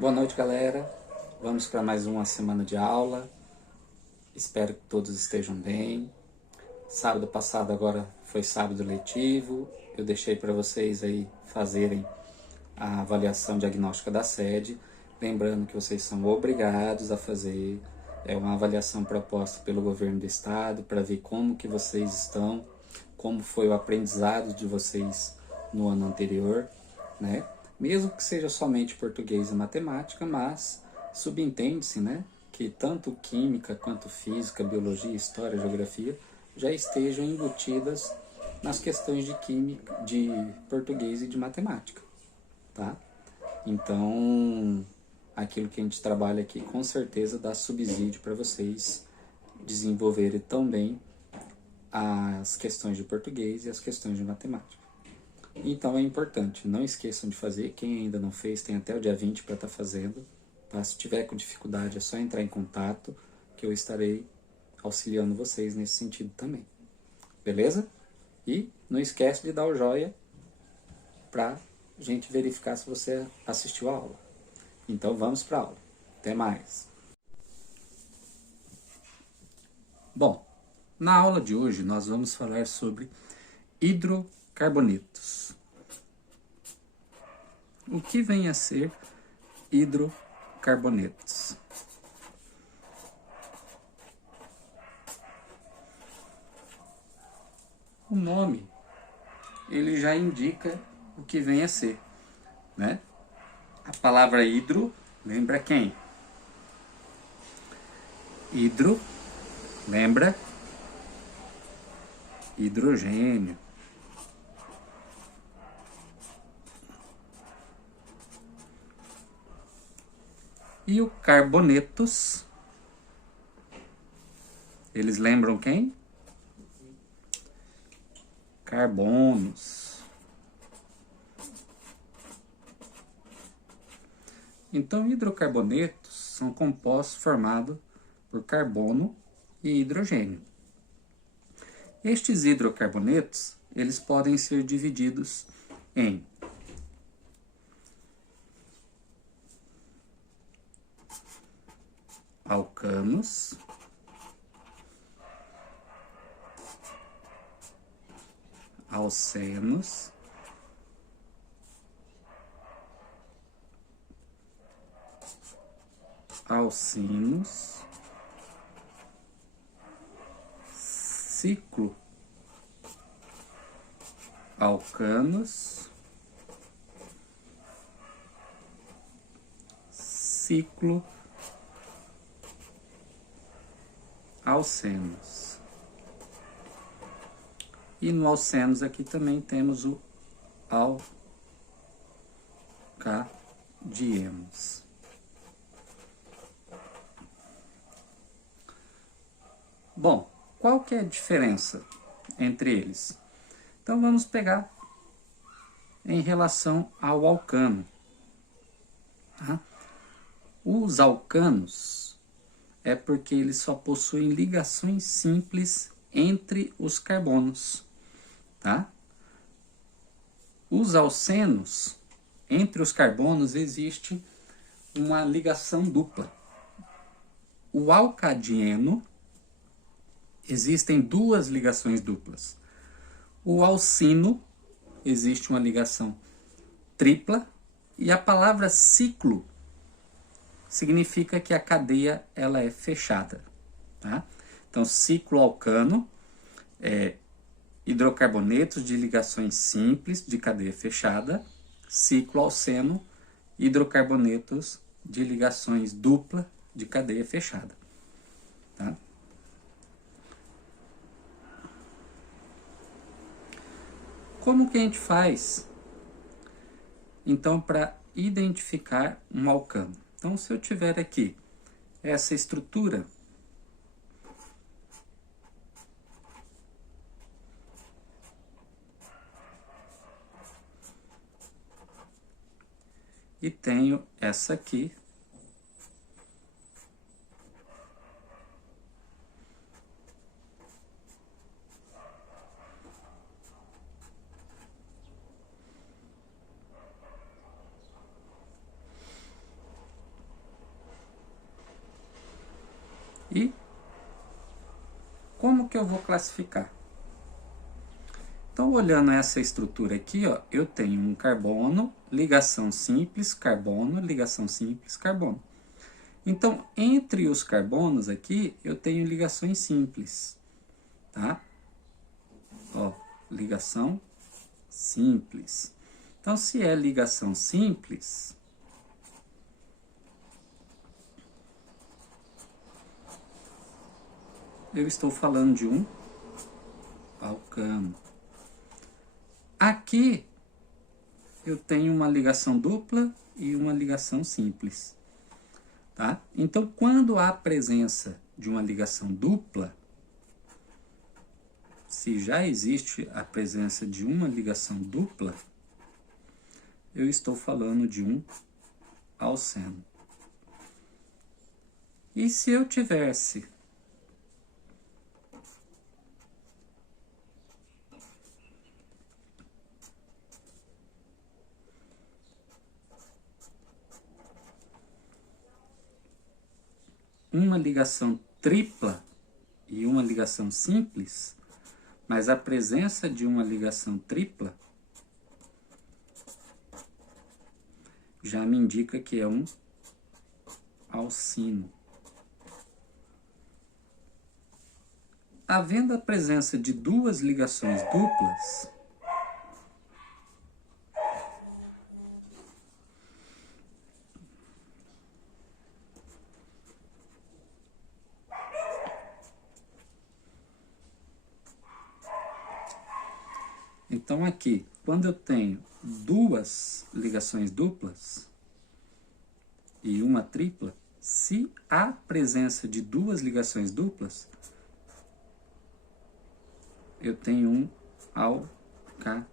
Boa noite, galera. Vamos para mais uma semana de aula. Espero que todos estejam bem. Sábado passado agora foi sábado letivo. Eu deixei para vocês aí fazerem a avaliação diagnóstica da sede. Lembrando que vocês são obrigados a fazer. É uma avaliação proposta pelo governo do estado para ver como que vocês estão, como foi o aprendizado de vocês no ano anterior, né? Mesmo que seja somente português e matemática, mas subentende-se, né, que tanto química quanto física, biologia, história, geografia já estejam embutidas nas questões de química, de português e de matemática, tá? Então, aquilo que a gente trabalha aqui com certeza dá subsídio para vocês desenvolverem também as questões de português e as questões de matemática. Então é importante, não esqueçam de fazer. Quem ainda não fez, tem até o dia 20 para estar fazendo. Tá? Se tiver com dificuldade, é só entrar em contato, que eu estarei auxiliando vocês nesse sentido também. Beleza? E não esquece de dar o joia para a gente verificar se você assistiu a aula. Então vamos para a aula. Até mais. Bom, na aula de hoje nós vamos falar sobre hidrocarbonetos. O que vem a ser hidrocarbonetos? O nome, ele já indica o que vem a ser, né? A palavra hidro lembra quem? Hidro lembra hidrogênio. E o carbonetos, eles lembram quem? Carbonos. Então, hidrocarbonetos são compostos formados por carbono e hidrogênio. Estes hidrocarbonetos, eles podem ser divididos em alcanos, alcenos, alcinos, ciclo alcanos, ciclo alcenos. E no alcenos aqui também temos o alcadienos. Bom, qual que é a diferença entre eles? Então vamos pegar em relação ao alcano. Tá? Os alcanos é porque eles só possuem ligações simples entre os carbonos. Tá? Os alcenos, entre os carbonos existe uma ligação dupla. O alcadieno, existem duas ligações duplas. O alcino, existe uma ligação tripla. E a palavra ciclo significa que a cadeia ela é fechada. Tá? Então, ciclo alcano é hidrocarbonetos de ligações simples de cadeia fechada. Ciclo alceno, hidrocarbonetos de ligações dupla de cadeia fechada. Tá? Como que a gente faz, então, para identificar um alcano? Então, se eu tiver aqui essa estrutura, e tenho essa aqui, E como que eu vou classificar? Então, olhando essa estrutura aqui, ó, eu tenho um carbono, ligação simples, carbono, ligação simples, carbono. Então, entre os carbonos aqui, eu tenho ligações simples, tá? Ó, ligação simples. Então, se é ligação simples, eu estou falando de um alcano. Aqui, eu tenho uma ligação dupla e uma ligação simples. Tá? Então, quando há presença de uma ligação dupla, se já existe a presença de uma ligação dupla, eu estou falando de um alceno. E se eu tivesse uma ligação tripla e uma ligação simples, mas a presença de uma ligação tripla já me indica que é um alcino. Havendo a presença de duas ligações duplas, então aqui, quando eu tenho duas ligações duplas e uma tripla, se há presença de duas ligações duplas, eu tenho um alcadieno.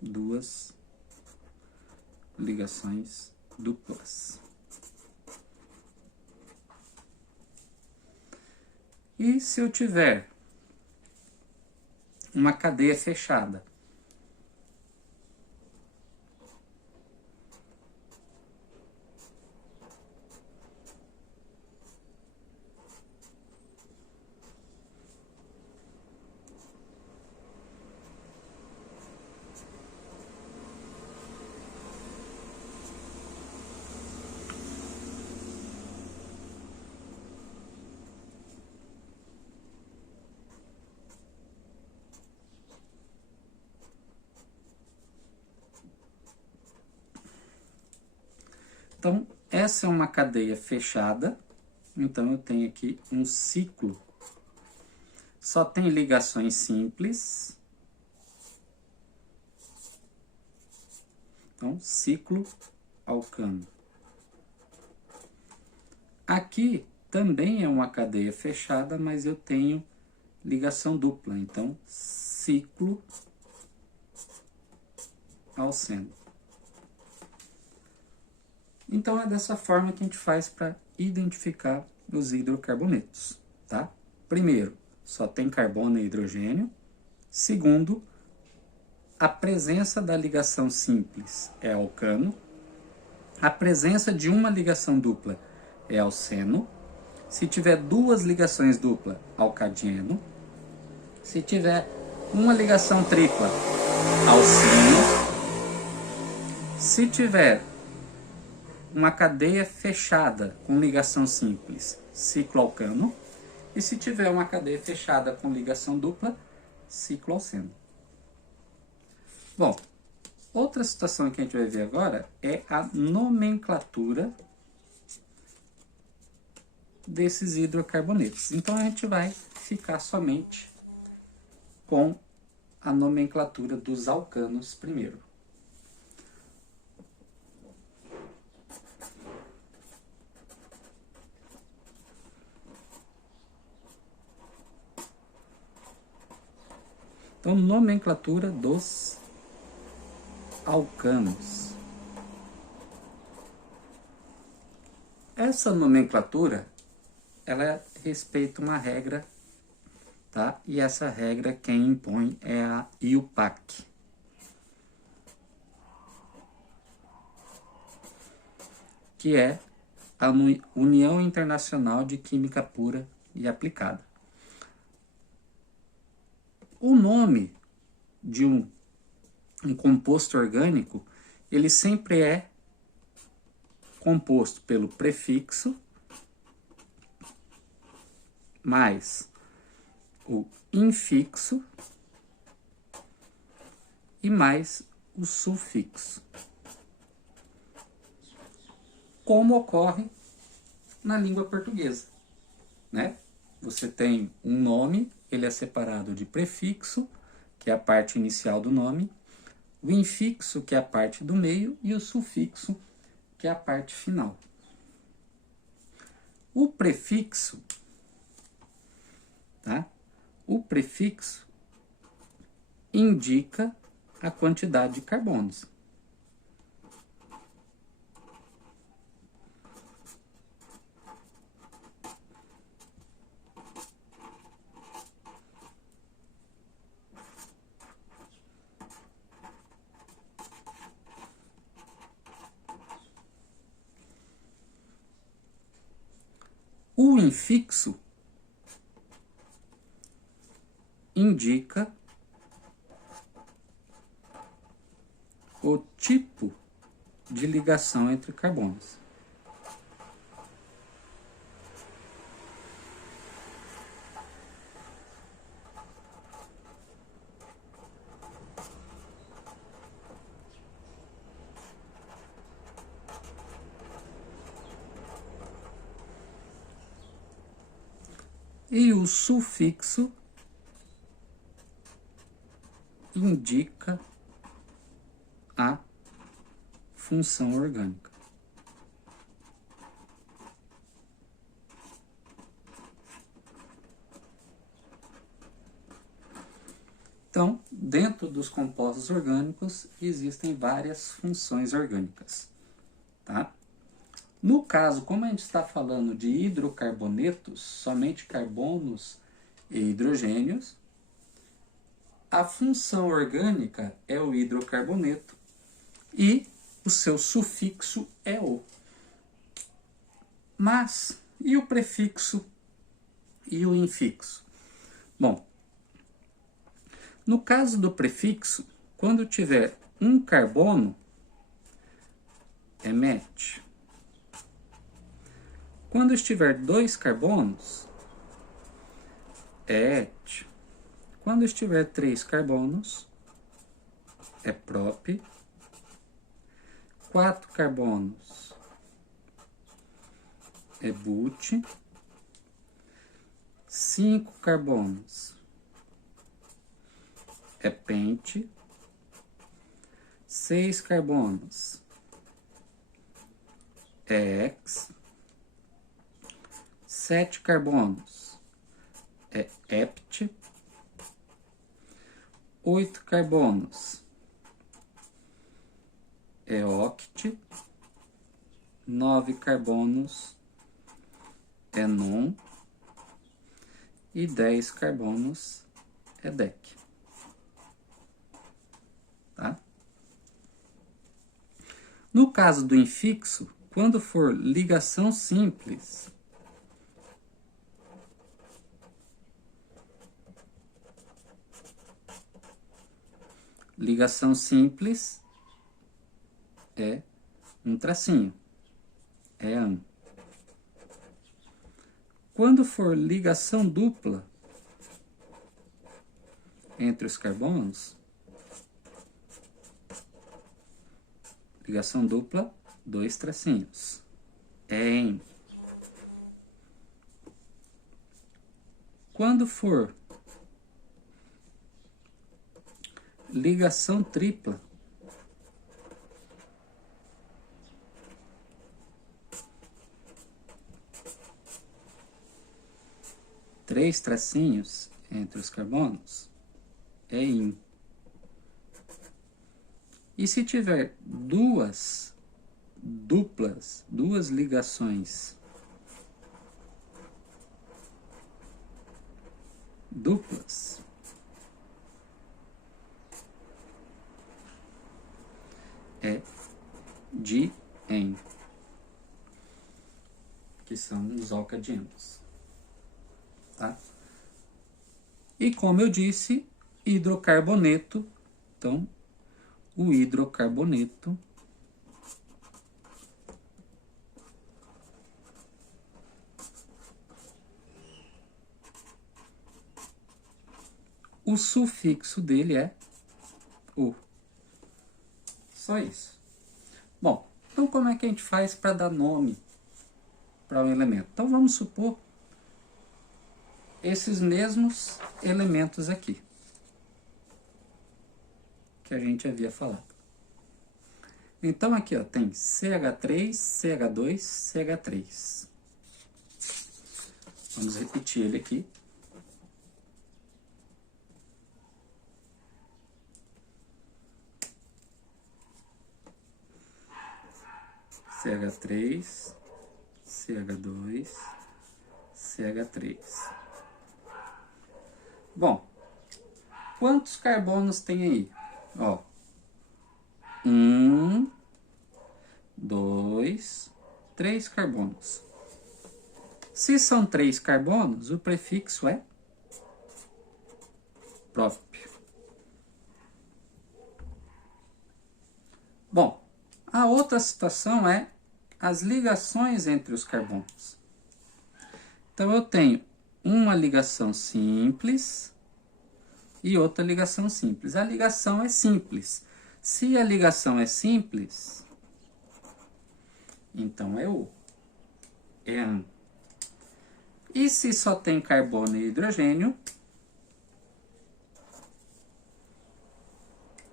Duas ligações duplas. E se eu tiver uma cadeia fechada, então essa é uma cadeia fechada, então eu tenho aqui um ciclo. Só tem ligações simples. Então, ciclo alcano. Aqui também é uma cadeia fechada, mas eu tenho ligação dupla. Então, ciclo alceno. Então, é dessa forma que a gente faz para identificar os hidrocarbonetos, tá? Primeiro, só tem carbono e hidrogênio. Segundo, a presença da ligação simples é alcano. A presença de uma ligação dupla é alceno. Se tiver duas ligações duplas, alcadieno. Se tiver uma ligação tripla, alcino. Se tiver uma cadeia fechada com ligação simples, cicloalcano. E se tiver uma cadeia fechada com ligação dupla, cicloalceno. Bom, outra situação que a gente vai ver agora é a nomenclatura desses hidrocarbonetos. Então, a gente vai ficar somente com a nomenclatura dos alcanos primeiro. Então, nomenclatura dos alcanos. Essa nomenclatura, ela respeita uma regra, tá? E essa regra quem impõe é a IUPAC. que é a União Internacional de Química Pura e Aplicada. O nome de um composto orgânico, ele sempre é composto pelo prefixo mais o infixo e mais o sufixo, como ocorre na língua portuguesa, né? Você tem um nome, ele é separado de prefixo, que é a parte inicial do nome, o infixo, que é a parte do meio, e o sufixo, que é a parte final. O prefixo, tá? O prefixo indica a quantidade de carbonos. O infixo indica o tipo de ligação entre carbonos. E o sufixo indica a função orgânica. Então, dentro dos compostos orgânicos, existem várias funções orgânicas, tá? No caso, como a gente está falando de hidrocarbonetos, somente carbonos e hidrogênios, a função orgânica é o hidrocarboneto e o seu sufixo é o. Mas, e o prefixo e o infixo? Bom, no caso do prefixo, quando tiver um carbono, é met. Quando estiver dois carbonos, é et. Quando estiver 3 carbonos, é prop. 4 carbonos, é but. 5 carbonos, é pente. 6 carbonos, é hex. 7 carbonos, é hept. 8 carbonos, é oct. 9 carbonos, é non. E 10 carbonos, é dec. Tá? No caso do infixo, quando for ligação simples, ligação simples é um tracinho, é an. Quando for ligação dupla entre os carbonos, ligação dupla, 2 tracinhos, é en. Quando for ligação tripla, três tracinhos entre os carbonos, é in. E se tiver duas duplas, duas ligações duplas, é di-en. que são os alcadienos, tá? E como eu disse, hidrocarboneto, então o hidrocarboneto o sufixo dele é o. Só isso. Bom, então como é que a gente faz para dar nome para um elemento? Então vamos supor esses mesmos elementos aqui que a gente havia falado. Então aqui ó, tem CH3, CH2, CH3. Vamos repetir ele aqui. CH3, CH2, CH3. Bom, quantos carbonos tem aí? Ó, 1, 2, 3 carbonos. Se são 3 carbonos, o prefixo é próprio. Bom, a outra situação é as ligações entre os carbonos. Então eu tenho uma ligação simples e outra ligação simples. A ligação é simples. Se a ligação é simples, então é O. É AN. E se só tem carbono e hidrogênio,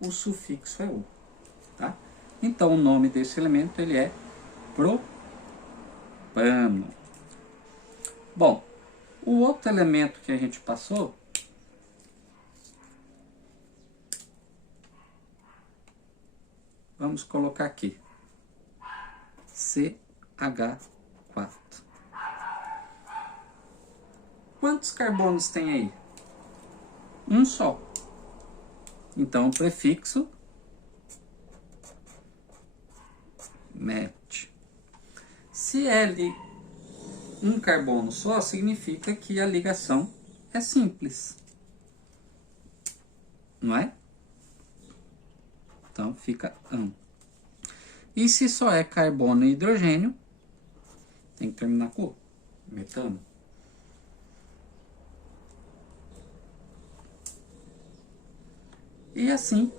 o sufixo é O. Tá? Então o nome desse elemento ele é propano. Bom, o outro elemento que a gente passou vamos colocar aqui CH4. Quantos carbonos tem aí? Um só. Então o prefixo met. Se L um carbono só, significa que a ligação é simples. Não é? Então fica AN. E se só é carbono e hidrogênio, tem que terminar com O. Metano. E assim,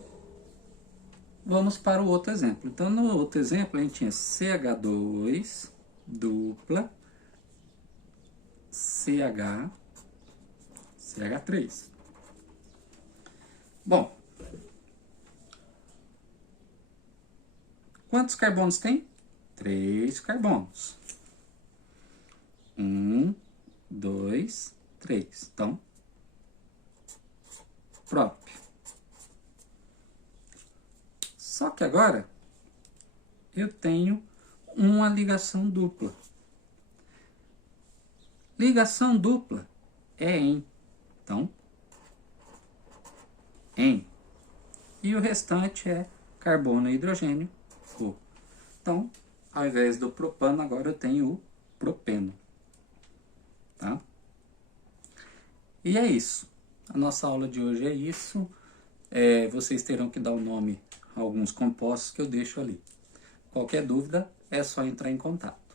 vamos para o outro exemplo. Então, no outro exemplo, a gente tinha CH2, dupla, CH, CH3. Bom, quantos carbonos tem? 3 carbonos. 1, 2, 3. Então, próprio. Só que agora eu tenho uma ligação dupla. Ligação dupla é em. Então, em. E o restante é carbono e hidrogênio, O. Então, ao invés do propano, agora eu tenho o propeno. Tá? E é isso. A nossa aula de hoje é isso. Vocês terão que dar o nome a alguns compostos que eu deixo ali. Qualquer dúvida, é só entrar em contato.